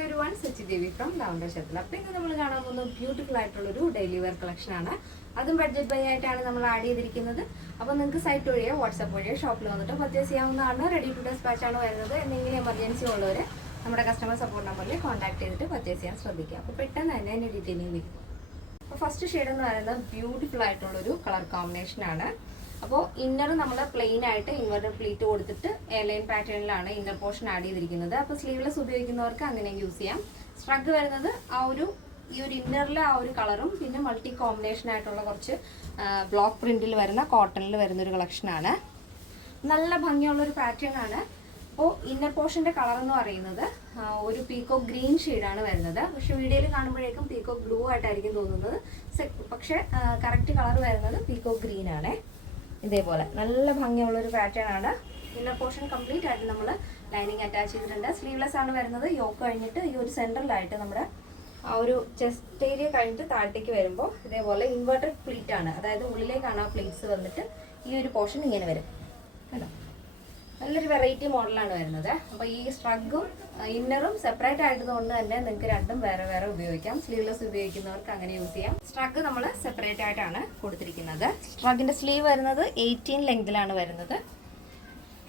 Hi everyone, Sachi Devi from lavender shuttle. അപ്പോൾ ഇന്ന് നമ്മൾ കാണാൻ പോകുന്ന ബ്യൂട്ടിഫുൾ ആയിട്ടുള്ളൊരു ഡെയിലി വെയർ കളക്ഷൻ ആണ്. അതും ബഡ്ജറ്റ് ബൈ ആയിട്ടാണ് നമ്മൾ ആഡ് ചെയ്തിരിക്കുന്നത്. അപ്പോൾ നിങ്ങൾക്ക് സൈറ്റ് വഴിയോ വാട്സാപ്പ് വഴിയോ ഷോപ്പിൽ വന്നിട്ട് പർച്ചേസ് ചെയ്യാവുന്നതാണ്. റെഡി ടു ഡെസ്പാച്ച് ആണ് വരുന്നത്. എന്തെങ്കിലും എമർജൻസി ഉള്ളവർ നമ്മുടെ കസ്റ്റമർ സപ്പോർട്ട് നമ്പറിൽ കോൺടാക്ട് ചെയ്തിട്ട് പർച്ചേസ് ചെയ്യാൻ ശ്രദ്ധിക്കുക. അപ്പോൾ പെട്ടെന്ന് തന്നെ അതിൻ്റെ ഡീറ്റെയിലിംഗ് വരും. അപ്പോൾ ഫസ്റ്റ് ഷെയ്ഡ് എന്ന് പറയുന്നത് ബ്യൂട്ടിഫുൾ ആയിട്ടുള്ളൊരു കളർ കോമ്പിനേഷൻ ആണ്. അപ്പോൾ ഇന്നർ നമ്മൾ പ്ലെയിൻ ആയിട്ട് ഇൻവെർട്ടർ പ്ലീറ്റ് കൊടുത്തിട്ട് എയർലൈൻ പാറ്റേണിലാണ് ഇന്നർ പോർഷൻ ആഡ് ചെയ്തിരിക്കുന്നത്. അപ്പോൾ സ്ലീവ്ലെസ് ഉപയോഗിക്കുന്നവർക്ക് അങ്ങനെ യൂസ് ചെയ്യാം. സ്ട്രഗ് വരുന്നത് ഈ ഒരു ഇന്നറിലെ ആ ഒരു കളറും പിന്നെ മൾട്ടി കോമ്പിനേഷൻ ആയിട്ടുള്ള കുറച്ച് ബ്ലോക്ക് പ്രിന്റിൽ വരുന്ന കോട്ടണിൽ വരുന്നൊരു കളക്ഷനാണ്. നല്ല ഭംഗിയുള്ളൊരു പാറ്റേൺ ആണ്. അപ്പോൾ ഇന്നർ പോർഷൻ്റെ കളർ എന്ന് പറയുന്നത് ഒരു പീക്കോ ഗ്രീൻ ഷെയ്ഡാണ് വരുന്നത്. പക്ഷെ വീഡിയോയിൽ കാണുമ്പോഴേക്കും പീക്കോ ബ്ലൂ ആയിട്ടായിരിക്കും തോന്നുന്നത്. പക്ഷെ കറക്റ്റ് കളർ വരുന്നത് പീക്കോ ഗ്രീൻ ആണ്. ഇതേപോലെ നല്ല ഭംഗിയുള്ളൊരു പാറ്റേൺ ആണ്. ഇന്നർ പോർഷൻ കംപ്ലീറ്റ് ആയിട്ട് നമ്മൾ ലൈനിങ് അറ്റാച്ച് ചെയ്തിട്ടുണ്ട്. സ്ലീവ്ലെസ് ആണ് വരുന്നത്. യോക്ക് കഴിഞ്ഞിട്ട് ഈ ഒരു സെൻട്രലായിട്ട് നമ്മുടെ ആ ഒരു ചെസ്റ്റ് ഏരിയ കഴിഞ്ഞിട്ട് താഴത്തേക്ക് വരുമ്പോൾ ഇതേപോലെ ഇൻവേർട്ടഡ് പ്ലീറ്റ് ആണ്. അതായത് ഉള്ളിലേക്കാണ് ആ പ്ലീറ്റ്സ് വന്നിട്ട് ഈ ഒരു പോർഷൻ ഇങ്ങനെ വരും. കേട്ടോ, നല്ലൊരു വെറൈറ്റി മോഡലാണ് വരുന്നത്. അപ്പോൾ ഈ സ്ട്രഗും ഇന്നറും സെപ്പറേറ്റ് ആയതുകൊണ്ട് തന്നെ നിങ്ങൾക്ക് രണ്ടും വേറെ വേറെ ഉപയോഗിക്കാം. സ്ലീവ്ലെസ് ഉപയോഗിക്കുന്നവർക്ക് അങ്ങനെ യൂസ് ചെയ്യാം. സ്ട്രഗ് നമ്മൾ സെപ്പറേറ്റ് ആയിട്ടാണ് കൊടുത്തിരിക്കുന്നത്. സ്ട്രഗിൻ്റെ സ്ലീവ് വരുന്നത് 18 ലെങ്തിലാണ് വരുന്നത്.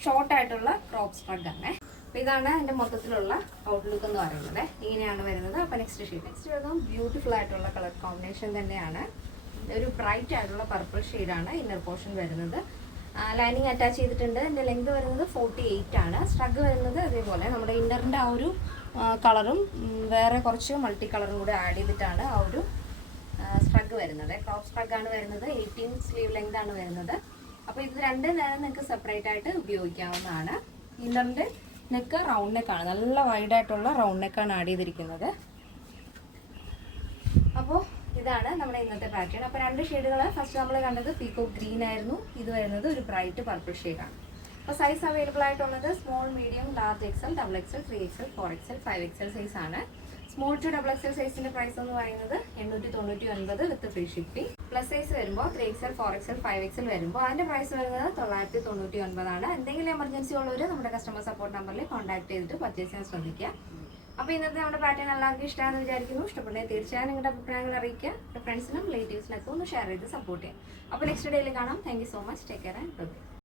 ഷോർട്ട് ആയിട്ടുള്ള ക്രോപ്പ് സ്ട്രഗ് ആണ്. അപ്പോൾ ഇതാണ് എൻ്റെ മൊത്തത്തിലുള്ള ഔട്ട്ലുക്ക് എന്ന് പറയുന്നത്. ഇങ്ങനെയാണ് വരുന്നത്. അപ്പോൾ നെക്സ്റ്റ് വരുന്നത് ബ്യൂട്ടിഫുൾ ആയിട്ടുള്ള കളർ കോമ്പിനേഷൻ തന്നെയാണ്. ഒരു ബ്രൈറ്റ് ആയിട്ടുള്ള പർപ്പിൾ ഷെയ്ഡാണ് ഇന്നർ പോർഷൻ വരുന്നത്. ലൈനിങ് അറ്റാച്ച് ചെയ്തിട്ടുണ്ട്. എൻ്റെ ലെങ്ത് വരുന്നത് 48 ആണ്. സ്ട്രഗ് വരുന്നത് അതേപോലെ നമ്മുടെ ഇന്നറിൻ്റെ ആ ഒരു കളറും വേറെ കുറച്ച് മൾട്ടി കളറും കൂടെ ആഡ് ചെയ്തിട്ടാണ് ആ ഒരു സ്ട്രഗ് വരുന്നത്. ക്രോപ്പ് സ്ട്രഗാണ് വരുന്നത്. 18 സ്ലീവ് ലെങ്ത് ആണ് വരുന്നത്. അപ്പോൾ ഇത് രണ്ട് നേരം നിങ്ങൾക്ക് സെപ്പറേറ്റ് ആയിട്ട് ഉപയോഗിക്കാവുന്നതാണ്. ഇന്നറിൻ്റെ നെക്ക് റൗണ്ട് നെക്കാണ്. നല്ല വൈഡായിട്ടുള്ള റൗണ്ട് നെക്കാണ് ആഡ് ചെയ്തിരിക്കുന്നത്. അപ്പോൾ ഇതാണ് നമ്മുടെ ഇന്നത്തെ പാറ്റേൺ. അപ്പോൾ രണ്ട് ഷെയ്ഡുകൾ ഫസ്റ്റ് നമ്മൾ കണ്ടത് പീക്കോ ഗ്രീൻ ആയിരുന്നു. ഇത് വരുന്നത് ഒരു ബ്രൈറ്റ് പർപ്പിൾ ഷെയ്ഡാണ്. അപ്പോൾ സൈസ് അവൈലബിൾ ആയിട്ടുള്ളത് small, medium, large XL, double XL, 3XL, 4XL, 5XL size ആണ്. സ്മോൾ ടു ഡബിൾ എക്സൽ സൈസിന്റെ പ്രൈസ് എന്ന് പറയുന്നത് 899 with free shipping. Plus size വരുമ്പോൾ 3XL, 4XL, 5XL വരുമ്പോൾ അതിന്റെ പ്രൈസ് വരുന്നത് 999 ആണ്. എന്തെങ്കിലും എമർജൻസി ഉള്ളവർ നമ്മുടെ കസ്റ്റമർ സപ്പോർട്ട് നമ്പറിൽ കോൺടാക്ട് ചെയ്തിട്ട് പർച്ചേസ് ചെയ്യാൻ ശ്രദ്ധിക്കുക. അപ്പോൾ ഇന്നത്തെ നമ്മുടെ പാറ്റേൺ എല്ലാവർക്കും ഇഷ്ടമാണെന്ന് വിചാരിക്കുന്നു. ഇഷ്ടപ്പെട്ടെങ്കിൽ തീർച്ചയായും നിങ്ങളുടെ അഭിപ്രായങ്ങൾ അറിയിക്കുക. ഫ്രണ്ട്സിനും റിലേറ്റീവ്സിനൊക്കെ ഒന്ന് ഷെയർ ചെയ്ത് സപ്പോർട്ട് ചെയ്യാം. അപ്പോൾ നെക്സ്റ്റ് ഡേയിൽ കാണാം. Thank you so much. Take care and by.